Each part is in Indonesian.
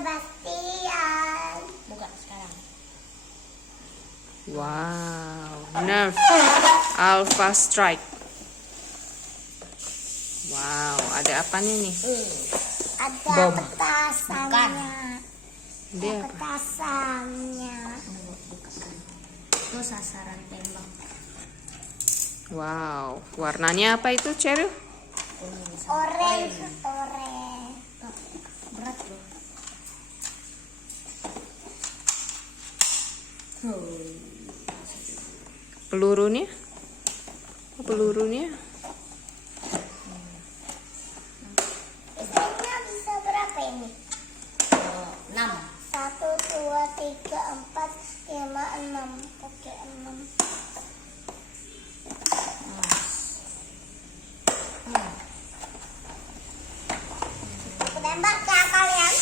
Sebastian. Buka sekarang. Wow, Nerf Alpha Strike. Wow, ada apa nih? Ada Bom. petasannya. Dia Ada apa? petasannya. Itu sasaran tembak. Wow, warnanya apa itu, Cheryl? Kuning sama Orange, oranye. orange. Berat loh. Pelurunya? Pelurunya? Isinya bisa berapa ini? 6. 1, 2, 3, 4, 5, 6. Oke, 6. Aku tembak ya kalian.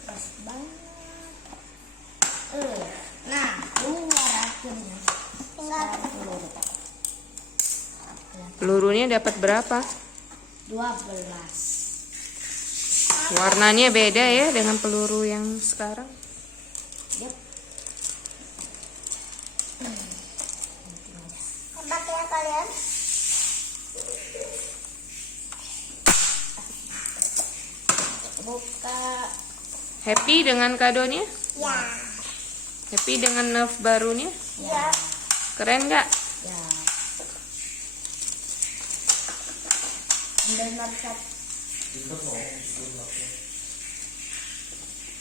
Keras banget. Nah, keluar akhirnya. Tinggal Peluru. Pelurunya dapat berapa? 12. Warnanya beda ya dengan peluru yang sekarang. Yep. tembak ya kalian. Buka. Happy dengan kadonya? Ya, Happy dengan Nerf barunya? ya. Keren nggak? Ya. Ambil market.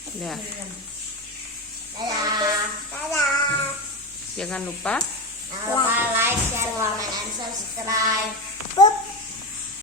Ya, Dadah. Dadah. jangan lupa Jangan lupa like, share, comment, and subscribe. Pup.